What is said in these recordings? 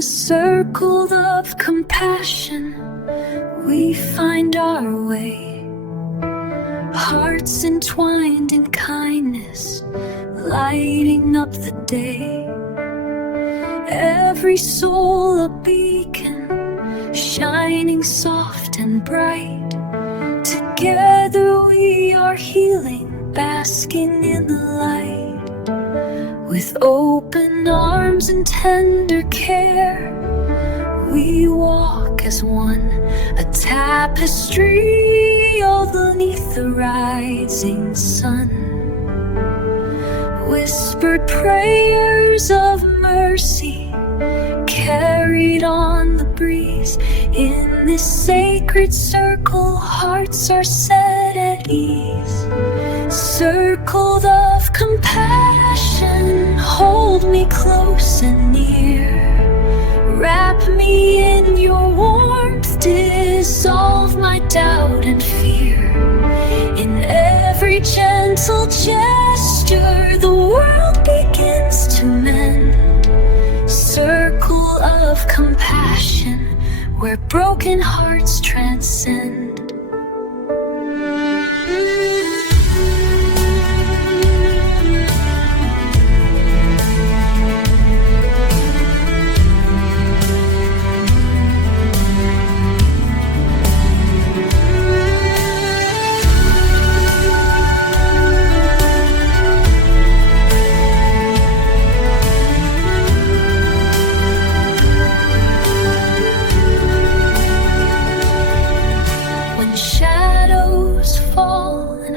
the circle of compassion, we find our way. Hearts entwined in kindness, lighting up the day. Every soul a beacon, shining soft and bright. Together we are healing, basking in the light. With open arms and tender care, we walk as one, a tapestry all beneath the rising sun. Whispered prayers of mercy, carried on the breeze. In this sacred circle, hearts are set at ease. Circled of compassion, hold me close and near. Wrap me in your warmth, dissolve my doubt and fear. In every gentle gesture, the world begins to mend. Circle of compassion, where broken hearts transcend.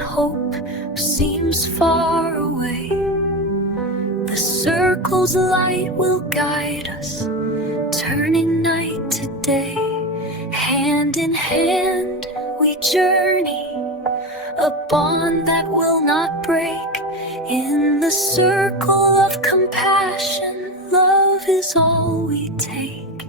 Hope seems far away, the circle's light will guide us, turning night to day. Hand in hand we journey, a bond that will not break. In the circle of compassion, love is all we take.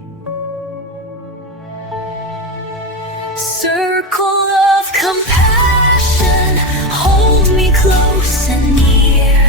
Circle of compassion, hold me close and near.